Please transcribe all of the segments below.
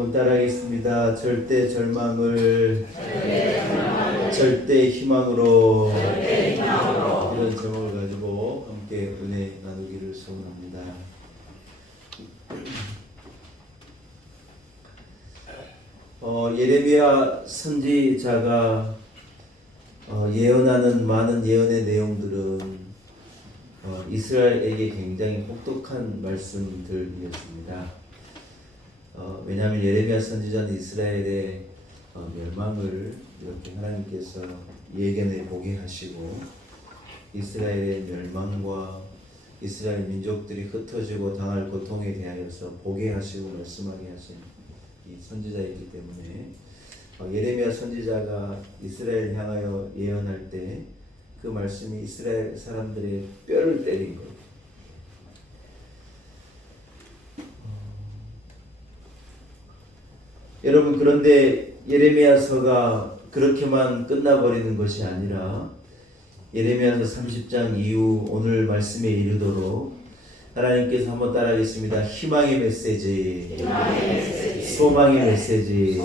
한번 따라하겠습니다. 절대 절망을 절대 희망으로 이런 제목을 가지고 함께 은혜 나누기를 소원합니다. 예레미야 선지자가 예언하는 많은 예언의 내용들은 이스라엘에게 굉장히 혹독한 말씀들이었습니다. 왜냐하면 예레미야 선지자는 이스라엘의 멸망을 이렇게 하나님께서 예견해 보게 하시고 이스라엘의 멸망과 이스라엘 민족들이 흩어지고 당할 고통에 대하여서 보게 하시고 말씀하게 하신 이 선지자이기 때문에 예레미야 선지자가 이스라엘 향하여 예언할 때 그 말씀이 이스라엘 사람들의 뼈를 때린 거예요. 여러분, 그런데 예레미야서가 그렇게만 끝나버리는 것이 아니라 예레미야서 30장 이후 오늘 말씀에 이르도록 하나님께서 한번 따라하겠습니다. 희망의 메시지, 소망의 메시지.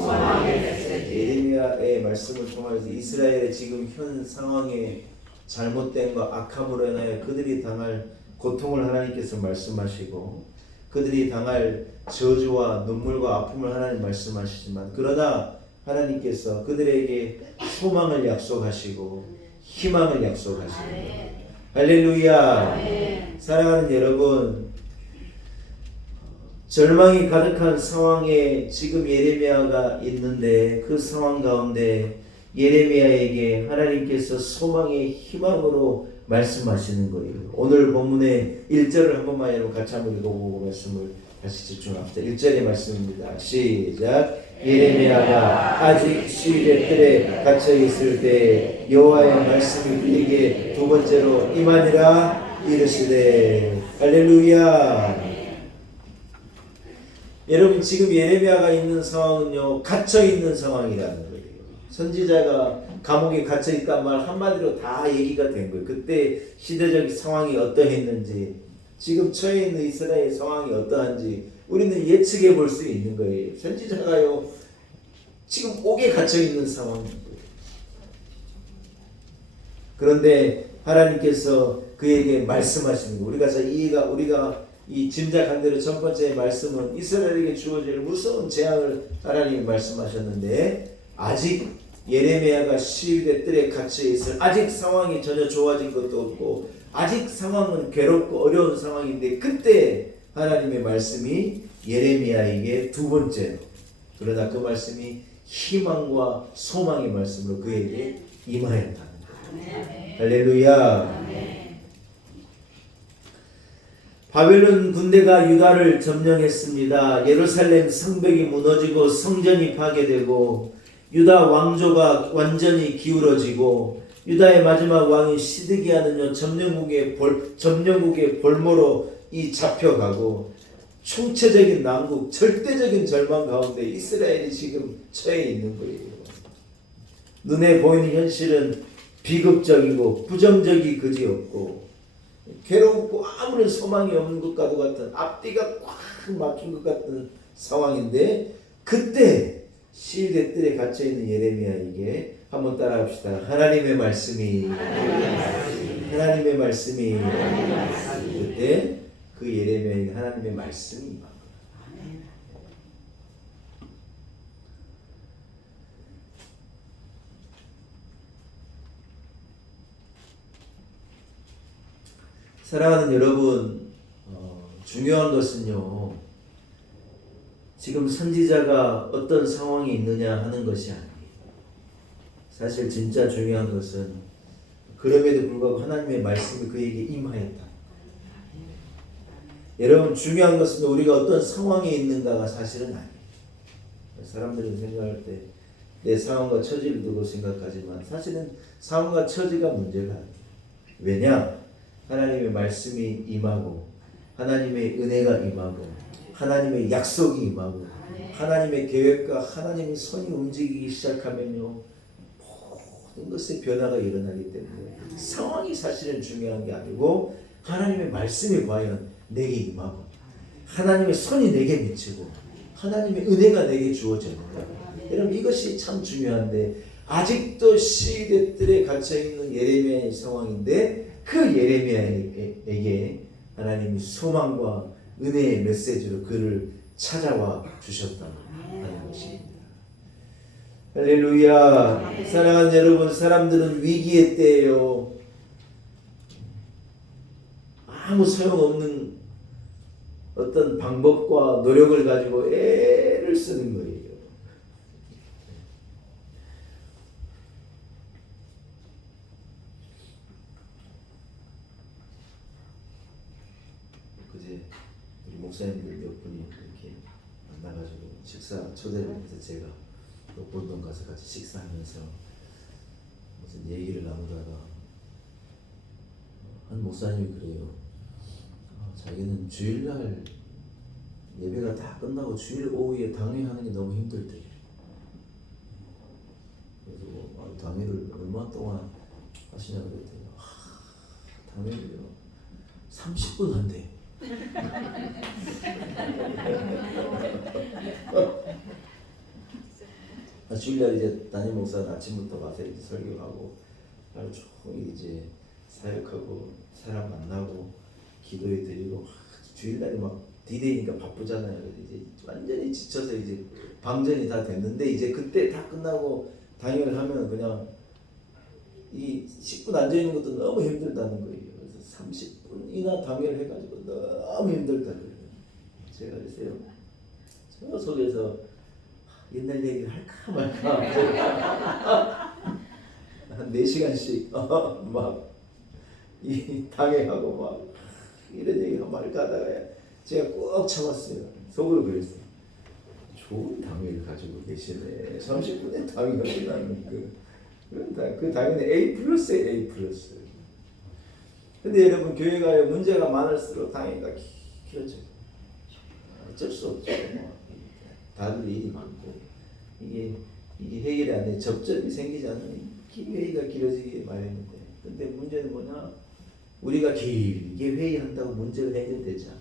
예레미야의 말씀을 통해서 이스라엘의 지금 현 상황에 잘못된과 악함으로 인하여 그들이 당할 고통을 하나님께서 말씀하시고 그들이 당할 저주와 눈물과 아픔을 하나님 말씀하시지만 그러나 하나님께서 그들에게 소망을 약속하시고 희망을 약속하시고 할렐루야. 사랑하는 여러분, 절망이 가득한 상황에 지금 예레미야가 있는데 그 상황 가운데 예레미야에게 하나님께서 소망의 희망으로 말씀하시는 거예요. 오늘 본문의 1절을 한 번만 여러분 같이 한번 읽어보고 말씀을 다시 집중합시다. 1절의 말씀입니다. 시작. 예레미야가 아직 시일의 뜰에 갇혀 있을 때 여호와의 말씀이 그에게 두 번째로 임하니라 이르시되 할렐루야. 여러분, 지금 예레미야가 있는 상황은요, 갇혀 있는 상황이라는 거예요. 선지자가 감옥에 갇혀 있단 말 한마디로 다 얘기가 된 거예요. 그때 시대적 상황이 어떠했는지, 지금 처해 있는 이스라엘 상황이 어떠한지 우리는 예측해 볼 수 있는 거예요. 선지자가요, 지금 옥에 갇혀 있는 상황인 거예요. 그런데 하나님께서 그에게 말씀하시는 거예요. 우리가 이 짐작한 대로 첫 번째 말씀은 이스라엘에게 주어질 무서운 재앙을 하나님이 말씀하셨는데 아직 예레미야가 시위대 뜰에 갇혀 있을 아직 상황이 전혀 좋아진 것도 없고 아직 상황은 괴롭고 어려운 상황인데 그때 하나님의 말씀이 예레미야에게 두 번째로, 그러나 그 말씀이 희망과 소망의 말씀으로 그에게 임하였다는 거예요. 할렐루야. 바벨론 군대가 유다를 점령했습니다. 예루살렘 성벽이 무너지고 성전이 파괴되고 유다 왕조가 완전히 기울어지고 유다의 마지막 왕이 시드기야는요 점령국의 볼모로 잡혀가고 총체적인 난국, 절대적인 절망 가운데 이스라엘이 지금 처해 있는 거예요. 눈에 보이는 현실은 비극적이고 부정적이 그지없고 괴롭고 아무런 소망이 없는 것과도 같은 앞뒤가 꽉 막힌 것 같은 상황인데 그때 시위대 뜰에 갇혀있는 예레미야에게 한번 따라합시다. 하나님의 말씀이 그때 그 예레미야에게 하나님의 말씀이 임한 거예요. 사랑하는 여러분, 중요한 것은요, 지금 선지자가 어떤 상황이 있느냐 하는 것이 아니에요. 사실 진짜 중요한 것은 그럼에도 불구하고 하나님의 말씀이 그에게 임하였다. 여러분, 중요한 것은 우리가 어떤 상황에 있는가가 사실은 아니에요. 사람들은 생각할 때 내 상황과 처지를 두고 생각하지만 사실은 상황과 처지가 문제가 아니에요. 왜냐? 하나님의 말씀이 임하고 하나님의 은혜가 임하고 하나님의 약속이 임하고 하나님의 계획과 하나님의 손이 움직이기 시작하면요 모든 것에 변화가 일어나기 때문에 상황이 사실은 중요한 게 아니고 하나님의 말씀이 과연 내게 임하고 하나님의 손이 내게 미치고 하나님의 은혜가 내게 주어졌는가. 여러분 이것이 참 중요한데 아직도 시대들에 갇혀있는 예레미야의 상황인데 그 예레미야에게 하나님이 소망과 은혜의 메시지로 그를 찾아와 주셨다는 것입니다. 할렐루야. 사랑하는 여러분, 사람들은 위기의 때예요. 아무 소용없는 어떤 방법과 노력을 가지고 애를 쓰는 거예요. 그제 우리 목사님들 몇 분이 이렇게 만나가지고 식사 초대를 해서 제가 녹본동 가서 같이 식사하면서 무슨 얘기를 나누다가 한 목사님이 그래요. 자기는 주일날 예배가 다 끝나고 주일 오후에 당회하는 게 너무 힘들대. 그래서 당회를 얼마 동안 하시냐고 그랬더니 당회를요 30분 한대. 주일날 이제 담임 목사는 아침부터 가서 이제 설교하고 하루 종일 이제 사역하고 사람 만나고 기도해 드리고 주일날이 막 디데이니까 바쁘잖아요. 이제 완전히 지쳐서 이제 방전이 다 됐는데 이제 그때 다 끝나고 당회를 하면 그냥 이 10분 앉아 있는 것도 너무 힘들다는 거예요. 그래서 30분이나 당회를 해가지고 너무 힘들다 그래요. 제가 그랬어요. 저 속에서 옛날 얘기를 할까 말까 한 4시간씩 막 이 당회하고 막 이런 얘기를 말까 하다가 제가 꼭 참았어요. 속으로 그랬어요. 좋은 당회를 가지고 계시네. 30분에 당회가 끝나는 그 당회는 A+에 A+. 근데 여러분 교회가 문제가 많을수록 당회가 길어져요. 어쩔 수 없죠. 다들 일이 많고 이게 해결이 안 돼. 접점이 생기지 않으면 회의가 길어지기 마련인데. 근데 문제는 뭐냐? 우리가 길게 회의한다고 문제가 해결되지 않아.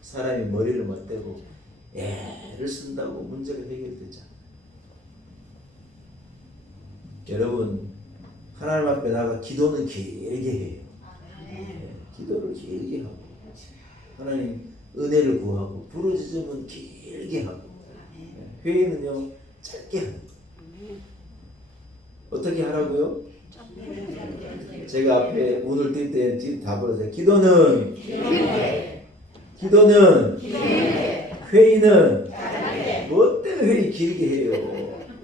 사람이 머리를 맞대고 애를 쓴다고 문제가 해결되지 않아. 여러분 하나님 앞에 나가 기도는 길게 해요. 기도를 길게 하고 하나님 은혜를 구하고 부르짖으면 길게 하고 회의는요 짧게 하는 거예요. 어떻게 하라고요? 제가 앞에 오늘 뛸 때 뒤 다 불러서 기도는 회의는 뭐 때문에 회의 길게 해요.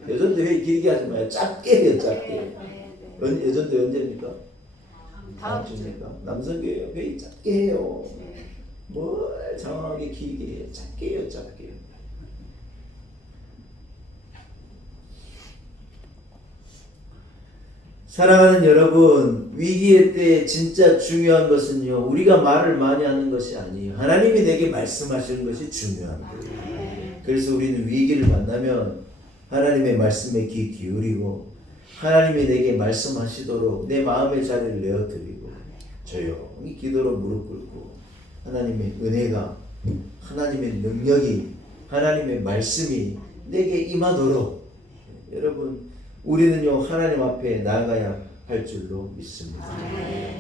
여전도 회의 길게 하지 마요. 짧게 해요. 짧게. 여전도 언제입니까? 다음 주입니까? 남성교회요. 회의 짧게 해요. 뭘 장황하게 길게 해요. 짧게 해요. 짧게 해요. 사랑하는 여러분, 위기의 때 진짜 중요한 것은요, 우리가 말을 많이 하는 것이 아니에요. 하나님이 내게 말씀하시는 것이 중요한 거예요. 그래서 우리는 위기를 만나면 하나님의 말씀에 귀 기울이고 하나님이 내게 말씀하시도록 내 마음의 자리를 내어드리고 조용히 기도로 무릎 꿇고 하나님의 은혜가, 하나님의 능력이, 하나님의 말씀이 내게 임하도록 여러분 우리는요 하나님 앞에 나아가야 할 줄로 믿습니다.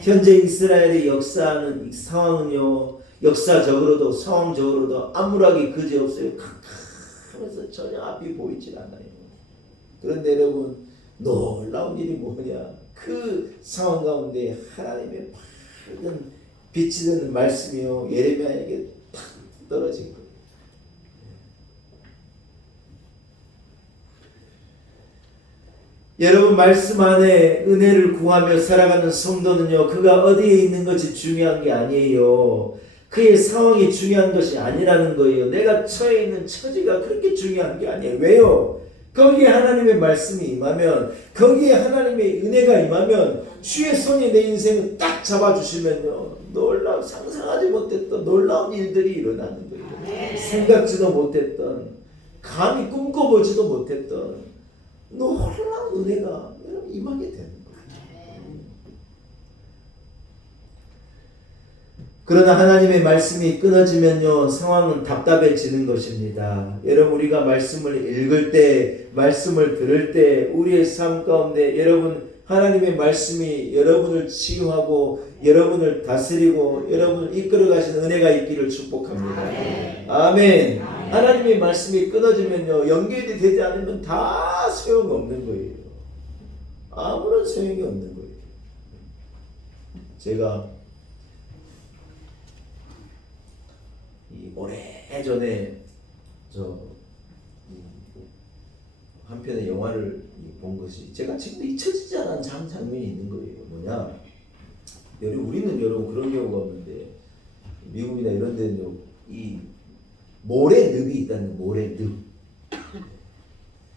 현재 이스라엘의 역사하는 상황은요 역사적으로도 상황적으로도 암울하게 그지없어요. 캄캄해서 전혀 앞이 보이질 않아요. 그런데 여러분 놀라운 일이 뭐냐? 그 상황 가운데 하나님의 밝은 빛이 되는 말씀이요 예레미야에게 탁 떨어진 거예요. 여러분 말씀 안에 은혜를 구하며 살아가는 성도는요 그가 어디에 있는 것이 중요한 게 아니에요. 그의 상황이 중요한 것이 아니라는 거예요. 내가 처해 있는 처지가 그렇게 중요한 게 아니에요. 왜요? 거기에 하나님의 말씀이 임하면, 거기에 하나님의 은혜가 임하면 주의 손이 내 인생을 딱 잡아주시면요 놀라운, 상상하지 못했던 놀라운 일들이 일어나는 거예요. 생각지도 못했던, 감히 꿈꿔보지도 못했던 놀라운 은혜가 여러분 임하게 되는 거예요. 그러나 하나님의 말씀이 끊어지면요, 상황은 답답해지는 것입니다. 여러분, 우리가 말씀을 읽을 때, 말씀을 들을 때, 우리의 삶 가운데 여러분, 하나님의 말씀이 여러분을 치유하고, 여러분을 다스리고, 여러분을 이끌어 가시는 은혜가 있기를 축복합니다. 아멘. 하나님의 말씀이 끊어지면요, 연결이 되지 않으면 다 소용없는 거예요. 아무런 소용이 없는 거예요. 제가 오래전에 한 편의 영화를 본 것이 제가 지금도 잊혀지지 않은 장면이 있는 거예요. 뭐냐? 우리는 여러분 그런 경우가 없는데 미국이나 이런 데는 이 모래늪이 있다는 모래늪.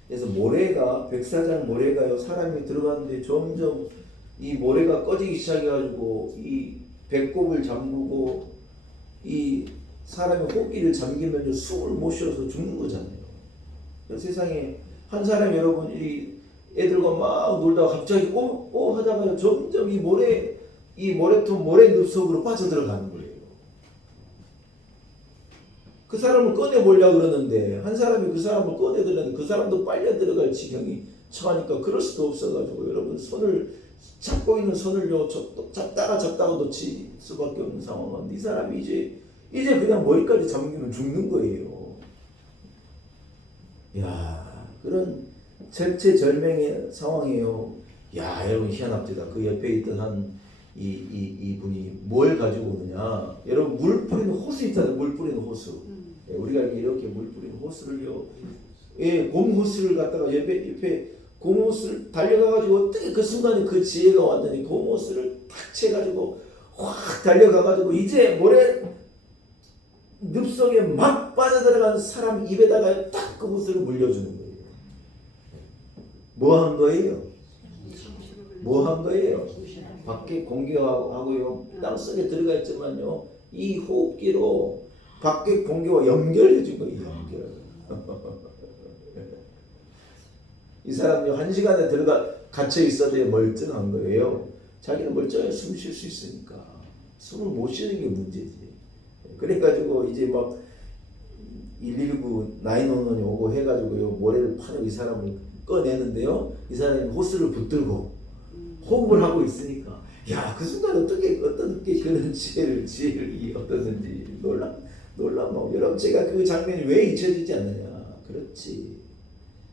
그래서 모래가 백사장 모래가요, 사람이 들어갔는데 점점 이 모래가 꺼지기 시작해가지고 이 배꼽을 잠그고 이 사람의 호흡기를 잠기면 숨을 못 쉬어서 죽는 거잖아요. 세상에 한 사람 여러분 이 애들과 막 놀다가 갑자기 하다가 점점 이 모래통 모래늪 속으로 빠져들어가는 거예요. 그 사람을 꺼내보려고 그러는데 한 사람이 그 사람을 꺼내들었는데 그 사람도 빨려 들어갈 지경이 처하니까 그럴 수도 없어가지고 여러분 손을 잡고 있는 손을요 잡다가 놓칠 수밖에 없는 상황은 이 사람이 이제 그냥 머리까지 잠기면 죽는 거예요. 야, 그런 절체절명의 상황이에요. 야, 여러분 희한합니다. 그 옆에 있던 이 분이 뭘 가지고 오느냐? 여러분 물 뿌리는 호수 있잖아요. 물 뿌리는 호수. 우리가 이렇게 물 뿌리는 호수를요. 곰 호수를 갖다가 옆에 곰 호수를 달려가가지고 어떻게 그 순간에 그 지혜가 왔더니 곰 호수를 탁 채가지고 확 달려가가지고 이제 모래 늪 속에 막 빠져들어간 사람 입에다가 딱 그 호수를 물려주는 거예요. 뭐 한 거예요? 뭐 한 거예요? 밖에 공기하고요 땅 속에 들어가 있지만요 이 호흡기로 밖에 공기와 연결해 준 거예요. 연결. 이 사람요 1시간에 갇혀 있어도 멀쩡한 거예요. 자기는 멀쩡하게 숨 쉴 수 있으니까 숨을 못 쉬는 게 문제지. 그래가지고 이제 막 119, 911이 오고 해가지고요 모래를 파는 이 사람을 꺼내는데요 이 사람이 호스를 붙들고 호흡을 하고 있으니까 야, 그 순간 어떻게 그런 지혜를 얻었는지 놀라워. 여러분 제가 그 장면이 왜 잊혀지지 않느냐? 그렇지.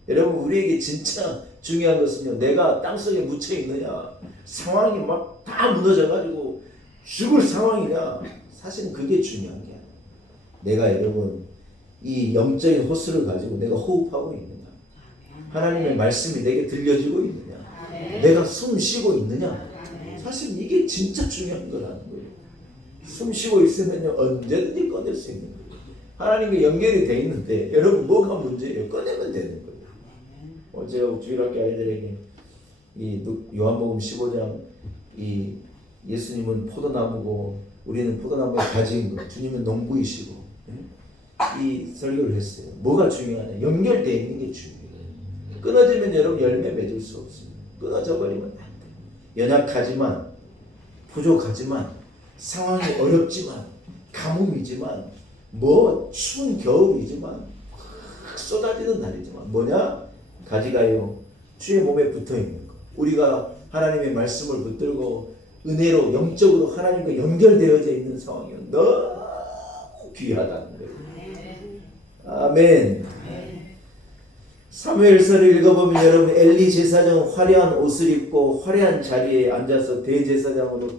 여러분 우리에게 진짜 중요한 것은요 내가 땅속에 묻혀 있느냐 상황이 막 다 무너져가지고 죽을 상황이냐 사실은 그게 중요한 게 아니에요. 내가 여러분 이 영적인 호수를 가지고 내가 호흡하고 있느냐 하나님의 말씀이 내게 들려지고 있느냐 내가 숨 쉬고 있느냐 사실 이게 진짜 중요한 거라는 거예요. 숨 쉬고 있으면요 언제든지 꺼낼 수 있는 거예요. 하나님과 연결이 돼 있는데 여러분 뭐가 문제예요? 꺼내면 되는 거예요. 어제 주일학교 아이들에게 이 요한복음 15장 이 예수님은 포도나무고 우리는 포도나무의 가지인 거, 주님은 농부이시고 이 설교를 했어요. 뭐가 중요하냐? 연결되어 있는 게 중요해요. 끊어지면 여러분 열매 맺을 수 없습니다. 끊어져 버리면 안 돼요. 연약하지만 부족하지만 상황이 어렵지만 가뭄이지만 추운 겨울이지만 확 쏟아지는 날이지만 뭐냐? 가지가요 주의 몸에 붙어있는 거. 우리가 하나님의 말씀을 붙들고 은혜로 영적으로 하나님과 연결되어져 있는 상황이 너무 귀하다는 거예요. 아멘. 사무엘서를 읽어보면 여러분 엘리 제사장은 화려한 옷을 입고 화려한 자리에 앉아서 대제사장으로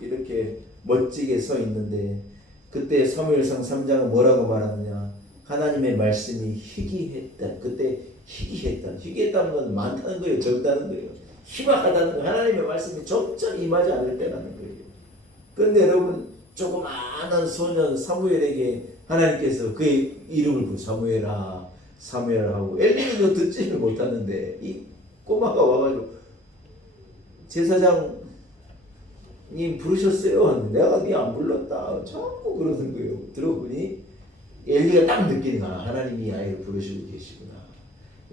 이렇게 멋지게 서 있는데 그때 사무엘상 3장은 뭐라고 말하느냐? 하나님의 말씀이 희귀했다. 그때 희귀했다는 건 많다는 거예요. 적다는 거예요. 희박하다는 거. 하나님의 말씀이 점점 임하지 않을 때라는 거예요. 그런데 여러분 조그마한 소년 사무엘에게 하나님께서 그의 이름을 부르 사무엘아 하고 엘리는 듣지를 못하는데 이 꼬마가 와가지고 제사장님 부르셨어요? 내가 네 안 불렀다. 자꾸 그러는 거예요. 들어보니 엘리가 딱 느끼는 거야. 하나님이 이 아이를 부르시고 계시구나.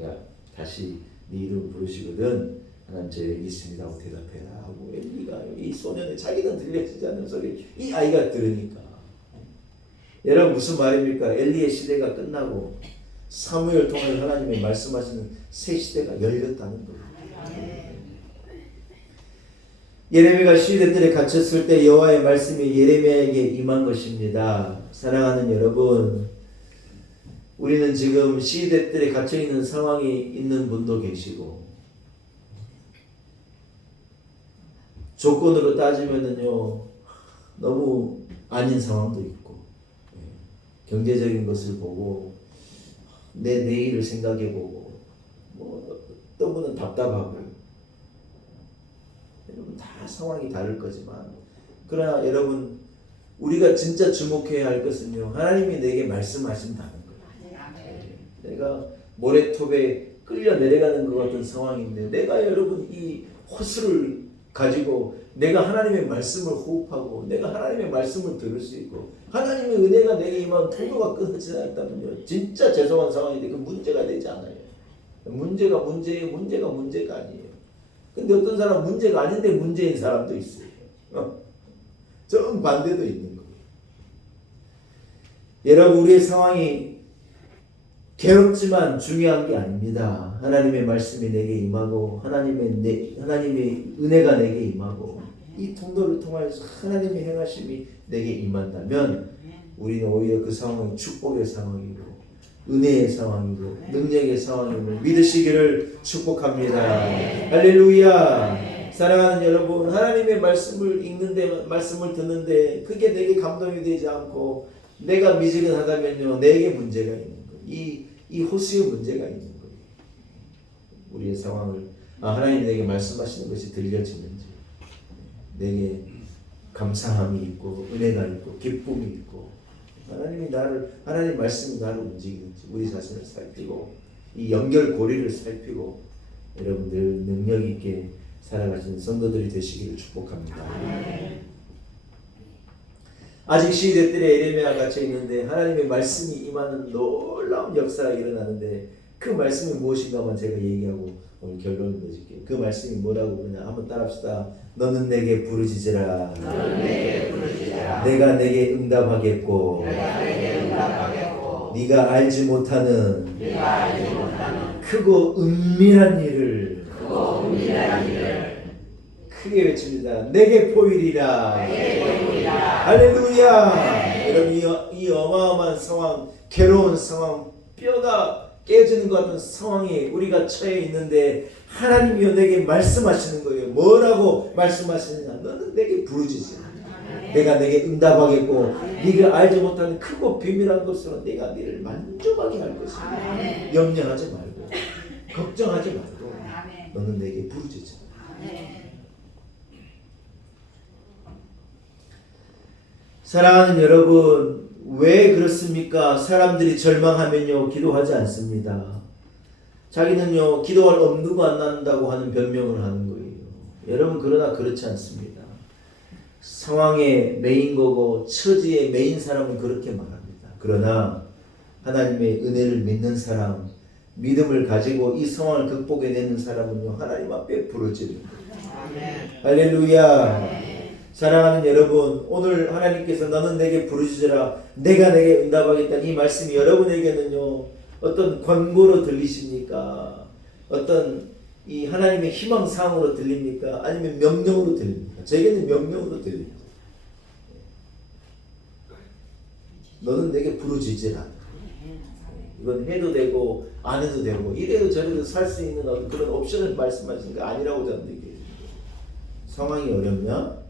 야 다시 네 이름 부르시거든. 하나님 저 여기 있습니다고 대답해라 하고 엘리가 이 소년의 자기는 들려지지 않는 소리 이 아이가 들으니까 여러분 무슨 말입니까? 엘리의 시대가 끝나고 사무엘 통해 하나님이 말씀하시는 새 시대가 열렸다는 거예요. 예레미야가 시대들에 갇혔을 때 여호와의 말씀이 예레미야에게 임한 것입니다. 사랑하는 여러분, 우리는 지금 시대들에 갇혀 있는 상황이 있는 분도 계시고 조건으로 따지면은요 너무 아닌 상황도 있고 경제적인 것을 보고 내 내일을 생각해보고 뭐 어떤 분은 답답하고 여러분 다 상황이 다를 거지만 그러나 여러분 우리가 진짜 주목해야 할 것은요 하나님이 내게 말씀하신다는 거예요. 내가 모래톱에 끌려 내려가는 것 같은 상황인데 내가 여러분 이 호수를 가지고 내가 하나님의 말씀을 호흡하고 내가 하나님의 말씀을 들을 수 있고 하나님의 은혜가 내게 임한 통로가 끊어지지 않았다면요 진짜 죄송한 상황인데 그 문제가 되지 않아요. 문제가 아니에요. 근데 어떤 사람은 문제가 아닌데 문제인 사람도 있어요. 정반대도 있는 거예요. 여러분 우리의 상황이 괴롭지만 중요한 게 아닙니다. 하나님의 말씀이 내게 임하고 하나님의 은혜가 내게 임하고 이 통로를 통하여서 하나님의 행하심이 내게 임한다면 우리는 오히려 그 상황이 축복의 상황이고 은혜의 상황이고 능력의 상황임을 믿으시기를 축복합니다. 할렐루야. 사랑하는 여러분 하나님의 말씀을 읽는데 말씀을 듣는데 그게 내게 감동이 되지 않고 내가 미지근하다면요 내게 문제가 있는 거예요. 이 호수에 문제가 있는 거예요. 우리의 상황을 하나님 내게 말씀하시는 것이 들려지는지 내게 감사함이 있고 은혜가 있고 기쁨이 있고 하나님 말씀이 나를 움직이는지 우리 자신을 살피고 이 연결고리를 살피고 여러분들 능력 있게 살아가시는 성도들이 되시기를 축복합니다. 아직 시대들의 예레미야가 갇혀 있는데 하나님의 말씀이 임하는 놀라운 역사가 일어나는데 그 말씀이 무엇인가만 제가 얘기하고 오늘 결론을 맺을게요. 그 말씀이 뭐라고 그러냐 한번 따라합시다. 너는 내게 부르짖으라. 내가 내게 응답하겠고 네가 알지 못하는 크고 은밀한 일을 크게 외칩니다. 내게 보이리라. 할렐루야. 여러분 이 어마어마한 상황 괴로운 상황 뼈가 깨지는 것 같은 상황에 우리가 처해 있는데 하나님이여 내게 말씀하시는 거예요. 뭐라고 말씀하시느냐. 너는 내게 부르짖으라. 내가 내게 응답하겠고 네가 알지 못하는 크고 비밀한 것으로 내가 너를 만족하게 할 것이다. 염려하지 말고 걱정하지 말고 너는 내게 부르짖으라. 사랑하는 여러분 왜 그렇습니까? 사람들이 절망하면요 기도하지 않습니다. 자기는요 기도할 엄두가 안 난다고 하는 변명을 하는 거예요. 여러분 그러나 그렇지 않습니다. 상황의 메인 거고 처지의 메인 사람은 그렇게 말합니다. 그러나 하나님의 은혜를 믿는 사람 믿음을 가지고 이 상황을 극복해내는 사람은요 하나님 앞에 부르짖는 거예요. 할렐루야. 사랑하는 여러분 오늘 하나님께서 너는 내게 부르짖으라 내가 내게 응답하겠다 이 말씀이 여러분에게는요 어떤 권고로 들리십니까? 어떤 이 하나님의 희망사항으로 들립니까? 아니면 명령으로 들립니까? 제게는 명령으로 들립니다. 너는 내게 부르짖으라. 이건 해도 되고 안 해도 되고 이래도 저래도 살 수 있는 어떤 그런 옵션을 말씀하시는 거 아니라고 저는 얘기해요. 상황이 어렵냐?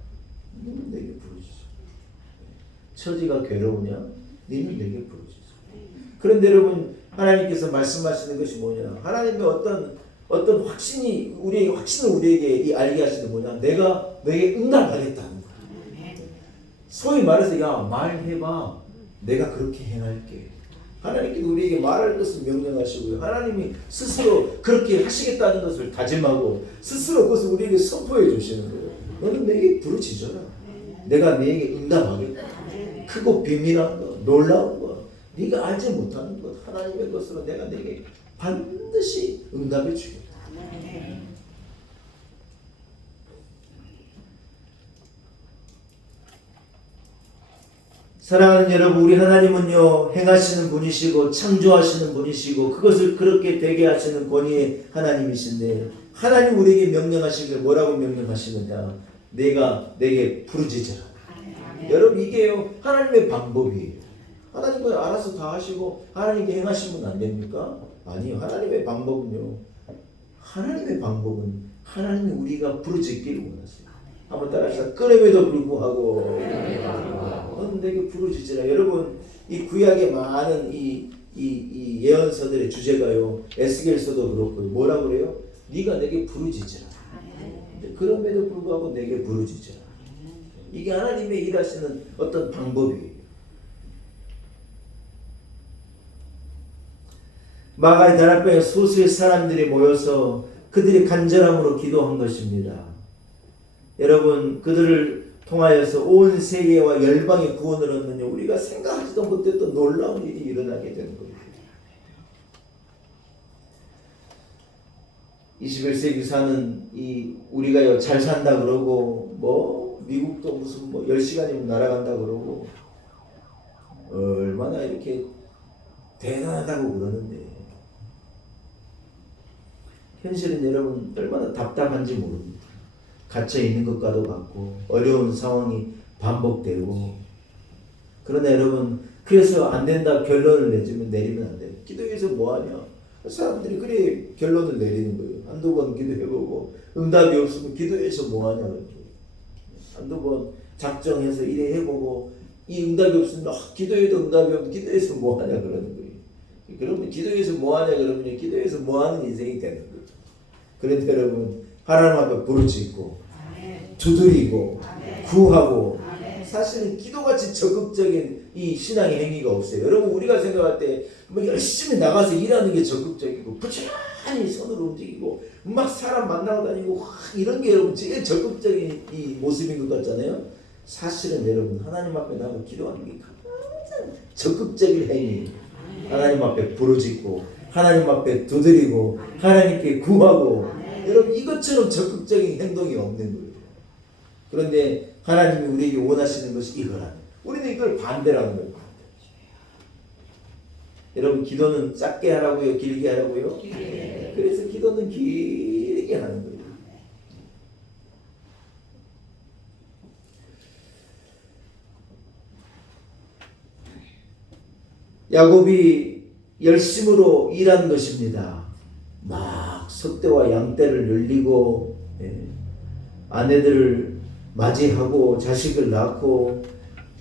너는 내게 부르짖어. 처지가 괴로우냐? 너는 내게 부르짖어. 그런데 여러분 하나님께서 말씀하시는 것이 뭐냐? 하나님의 어떤 확신이 우리에게 확신을 우리에게 알게 하시는 뭐냐? 내가 너에게 응답하겠다는 거야. 소위 말해서 야 말해봐. 내가 그렇게 행할게. 하나님께서 우리에게 말할 것을 명령하시고요. 하나님이 스스로 그렇게 하시겠다는 것을 다짐하고 스스로 그것을 우리에게 선포해 주시는 거예요. 너는 내게 부르짖어라. 내가 너에게 응답하겠다. 크고 비밀한 것, 놀라운 것, 네가 알지 못하는 것, 하나님의 것으로 내가 너에게 반드시 응답해 주겠다. 사랑하는 여러분, 우리 하나님은요, 행하시는 분이시고 창조하시는 분이시고 그것을 그렇게 되게 하시는 권위의 하나님이신데, 하나님 우리에게 명령하신 게 뭐라고 명령하시느냐? 내가 내게 부르짖으라. 여러분, 이게요 하나님의 방법이에요. 하나님은 알아서 다 하시고 하나님께 행하시면 안 됩니까? 아니요. 하나님의 방법은요, 하나님의 방법은 하나님이 우리가 부르짖기를 원하세요. 한번 따라합시다. 그럼에도 불구하고 너는 내게 부르짖으라. 여러분, 이 구약의 많은 이 예언서들의 주제가요, 에스겔서도 그렇고 뭐라 그래요? 네가 내게 부르짖으라. 그럼에도 불구하고 내게 부르짖으라. 이게 하나님의 일하시는 어떤 방법이에요. 마가의 다락방에 소수의 사람들이 모여서 그들이 간절함으로 기도한 것입니다. 여러분, 그들을 통하여서 온 세계와 열방의 구원을 얻는 우리가 생각하지도 못했던 놀라운 일이 일어나게 되는 겁니다. 21세기 사는 우리가 잘 산다 그러고 뭐 미국도 무슨 뭐 10시간이면 날아간다 그러고 얼마나 이렇게 대단하다고 그러는데, 현실은 여러분 얼마나 답답한지 모릅니다. 갇혀 있는 것과도 같고 어려운 상황이 반복되고. 그러나 여러분, 그래서 안 된다 결론을 내리면 안 돼요. 기도해서 뭐하냐? 사람들이 그래 결론을 내리는 거예요. 한두 번 기도해보고 응답이 없으면 기도해서 뭐하냐. 한두 번 작정해서 이래 해보고 이 응답이 없으면 기도해도 응답이 없으면 기도해서 뭐하냐 그러는 거예요. 그러면 기도해서 뭐하냐 그러면 기도해서 뭐하는 인생이 되는 거예요. 그런데 여러분, 하나님 앞에 부르짖고 두드리고 구하고, 사실은 기도같이 적극적인 이 신앙의 행위가 없어요. 여러분, 우리가 생각할 때 뭐 열심히 나가서 일하는 게 적극적이고 부지런히 손으로 움직이고 막 사람 만나고 다니고 이런 게 여러분 제일 적극적인 이 모습인 것 같잖아요. 사실은 여러분, 하나님 앞에 나가 기도하는 게 가장 적극적인 행위. 하나님 앞에 부르짖고 하나님 앞에 두드리고 하나님께 구하고, 여러분 이것처럼 적극적인 행동이 없는 거예요. 그런데 하나님이 우리에게 원하시는 것이 이거라는, 우리는 이걸 반대라는 거예요. 여러분, 기도는 짧게 하라고요? 길게 하라고요? 길게. 그래서 기도는 길게 하는 거예요. 야곱이 열심으로 일한 것입니다. 막 석대와 양떼를 늘리고 아내들을 맞이하고 자식을 낳고,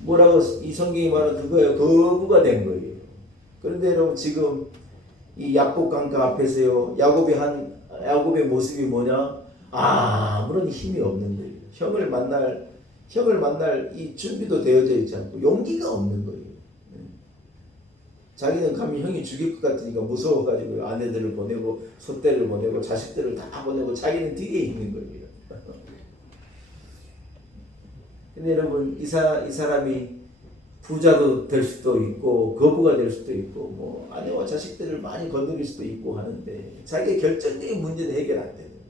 뭐라고 이 성경이 말하는 그거예요. 거부가 된 거예요. 그런데 여러분, 지금 이 야복 강가 앞에서요, 야곱의 모습이 뭐냐? 아무런 힘이 없는 거예요. 형을 만날 이 준비도 되어져 있지 않고 용기가 없는 거예요. 자기는 가면 형이 죽일 것 같으니까 무서워가지고 아내들을 보내고 소떼를 보내고 자식들을 다 보내고 자기는 뒤에 있는 거예요. 근데 여러분, 이 사람이 부자도 될 수도 있고 거부가 될 수도 있고 뭐 아내와 자식들을 많이 건드릴 수도 있고 하는데, 자기의 결정적인 문제는 해결 안 되는 거예요.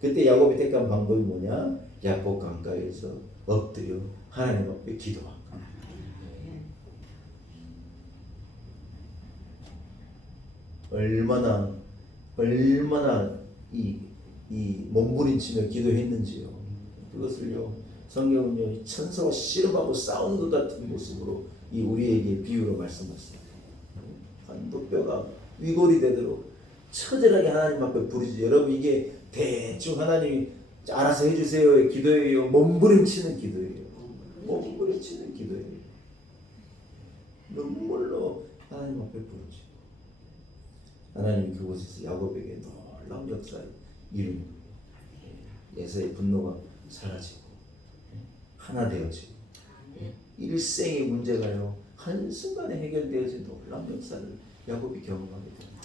그때 야곱이 택한 방법이 뭐냐? 야복 강가에서 엎드려 하나님 앞에 기도한 거예요. 얼마나 이 몸부림치며 기도했는지요. 그것을요, 성경은요, 천사와 씨름하고 싸우는 것 같은 모습으로 우리에게 비유로 말씀하셨습니다. 한도뼈가 위골이 되도록 처절하게 하나님 앞에 부르짖어요. 여러분, 이게 대충 하나님이 알아서 해주세요의 기도예요? 몸부림치는 기도예요. 몸부림치는 기도예요. 눈물로 하나님 앞에 부르짖어요. 하나님 그곳에서 야곱에게 놀라운 역사를 이루는 거예요. 에서의 분노가 사라지고 하나 되어지고, 일생의 문제가요 한순간에 해결되어진 놀라운 역사를 야곱이 경험하게 됩니다.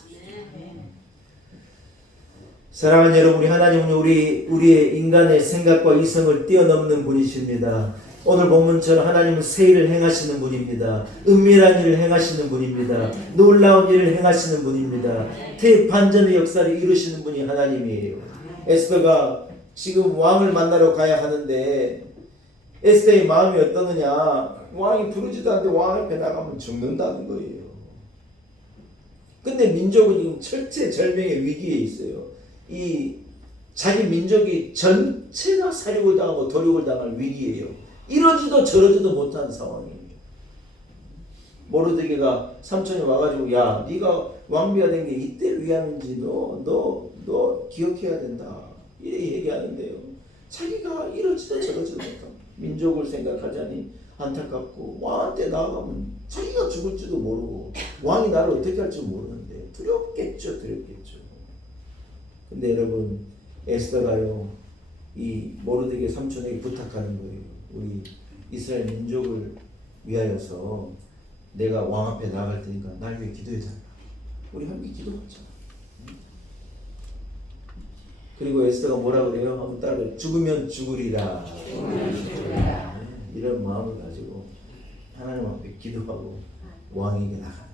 사랑하는 여러분, 우리 하나님은 우리의 인간의 생각과 이성을 뛰어넘는 분이십니다. 오늘 본문처럼 하나님은 새 일을 행하시는 분입니다. 은밀한 일을 행하시는 분입니다. 놀라운 일을 행하시는 분입니다. 대반전의 역사를 이루시는 분이 하나님이에요. 에스더가 지금 왕을 만나러 가야 하는데 에스더의 마음이 어떠느냐? 왕이 부르지도 않는데 왕 앞에 나가면 죽는다는 거예요. 근데 민족은 지금 철제절명의 위기에 있어요. 이 자기 민족이 전체가 살육을 당하고 도륙을 당할 위기예요. 이러지도 저러지도 못한 상황이에요. 모르드게가 삼촌이 와가지고 야 네가 왕비가 된 게 이때 위함인지 너 기억해야 된다 이렇게 얘기하는데요. 자기가 이러지도 저러지도 못한 민족을 생각하자니 안타깝고 왕한테 나아가면 자기가 죽을지도 모르고 왕이 나를 어떻게 할지 모르는데 두렵겠죠. 근데 여러분 에스더가요 이 모르드게 삼촌에게 부탁하는 거예요. 우리 이스라엘 민족을 위하여서 내가 왕 앞에 나갈 테니까 날 위해 기도해달라. 우리 함께 기도하자. 그리고 에스더가 뭐라 그래요? 한번 따라해. 죽으면 죽으리라. 이런 마음을 가지고 하나님 앞에 기도하고 왕에게 나가는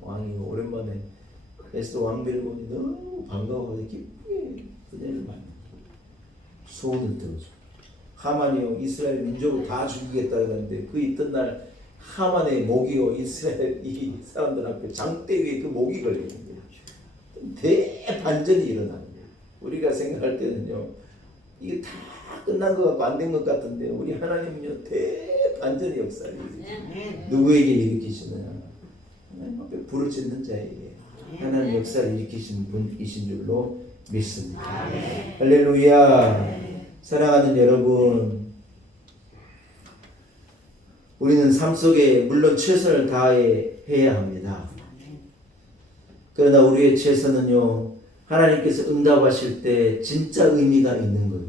왕이 오랜만에 에스더 왕비를 보니 너무 반가워서 기쁘게 그녀를 만나 소원을 들어줘. 하만이요 이스라엘 민족을 다 죽이겠다 그랬는데 그 있던 하만의 모기요 이스라엘 이 사람들 앞에 장대 위에 그 모기 걸리는 거예요. 대반전이 일어나는 거예요. 우리가 생각할 때는요 이게 다 끝난 것 같고 안 된 것 같은데 우리 하나님은요 대반전의 역사를 누구에게 일으키시느냐 하나님 앞에 부르짖는 자에게 하나님 역사를 일으키신 분이신 줄로 믿습니다. 할렐루야. 사랑하는 여러분, 우리는 삶 속에 물론 최선을 다해야 합니다. 그러나 우리의 최선은요 하나님께서 응답하실 때 진짜 의미가 있는 거예요.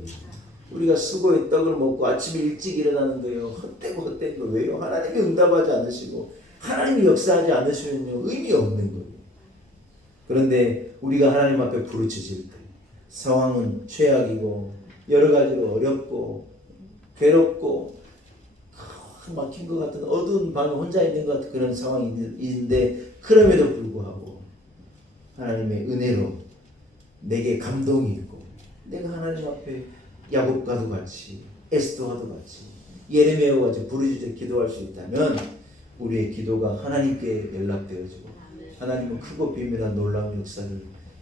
우리가 수고의 떡을 먹고 아침에 일찍 일어나는 거예요. 헛된 거 왜요? 하나님이 응답하지 않으시고 하나님이 역사하지 않으시면요 의미 없는 거예요. 그런데 우리가 하나님 앞에 부르짖을 때 상황은 최악이고 여러 가지로 어렵고 괴롭고 막힌 것 같은 어두운 방에 혼자 있는 것 같은 그런 상황인데 그럼에도 불구하고 하나님의 은혜로 내게 감동이 있고 내가 하나님 앞에 야곱과도 같이 에스더와도 같이 예레미야와 같이 부르짖어 기도할 수 있다면 우리의 기도가 하나님께 연락되어지고 하나님은 크고 비밀한 놀라운 역사를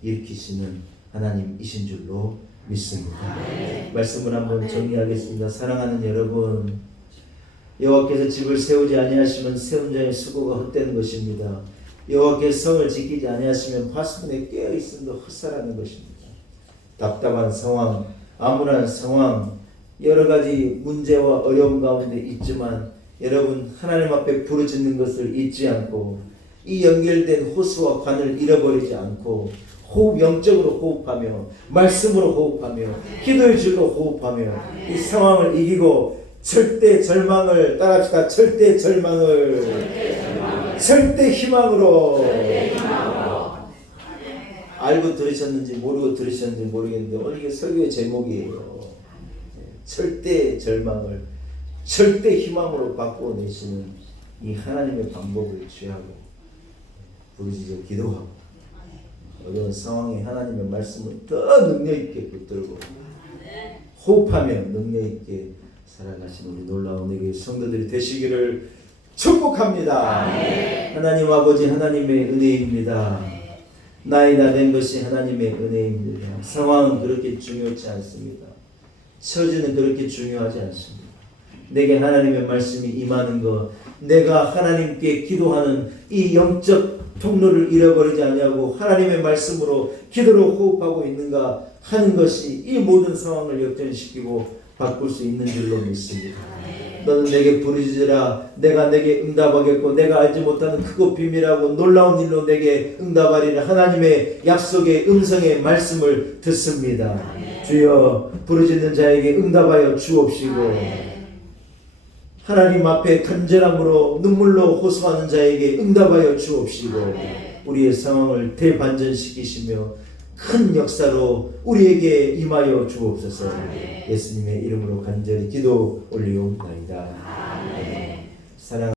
일으키시는 하나님이신 줄로 믿습니다. 말씀을 한번 정리하겠습니다. 사랑하는 여러분, 여호와께서 집을 세우지 아니하시면 세운 자의 수고가 헛되는 것입니다. 여호와께서 성을 지키지 아니하시면 파수꾼에 깨어 있음도 헛살하는 것입니다. 답답한 상황, 암울한 상황, 여러 가지 문제와 어려움 가운데 있지만 여러분 하나님 앞에 부르짖는 것을 잊지 않고 이 연결된 호수와 관을 잃어버리지 않고 영적으로 호흡하며 말씀으로 호흡하며 기도의 줄로 호흡하며 이 상황을 이기고 절대 절망을 따라합시다. 절대 희망으로 알고 들으셨는지 모르고 들으셨는지 모르겠는데 오늘 이게 설교의 제목이에요. 절대 절망을 절대 희망으로 바꿔내시는 이 하나님의 방법을 취하고 부르짖어 기도하고 어려운 상황에 하나님의 말씀을 더 능력있게 붙들고 호흡하며 능력있게 살아가시는 우리 놀라운 내게 성도들이 되시기를 축복합니다. 하나님 아버지 하나님의 은혜입니다. 나이 다 된 것이 하나님의 은혜입니다. 상황은 그렇게 중요치 않습니다. 처지는 그렇게 중요하지 않습니다. 내게 하나님의 말씀이 임하는 것, 내가 하나님께 기도하는 이 영적 통로를 잃어버리지 아니하고 하나님의 말씀으로 기도로 호흡하고 있는가 하는 것이 이 모든 상황을 역전시키고 바꿀 수 있는 줄로 믿습니다. 너는 내게 부르짖으라 내가 내게 응답하겠고 내가 알지 못하는 크고 비밀하고 놀라운 일로 내게 응답하리라 하나님의 약속의 음성의 말씀을 듣습니다. 주여 부르짖는 자에게 응답하여 주옵시고 하나님 앞에 간절함으로 눈물로 호소하는 자에게 응답하여 주옵시고 우리의 상황을 대반전시키시며 큰 역사로 우리에게 임하여 주옵소서. 예수님의 이름으로 간절히 기도 올리옵나이다. 사랑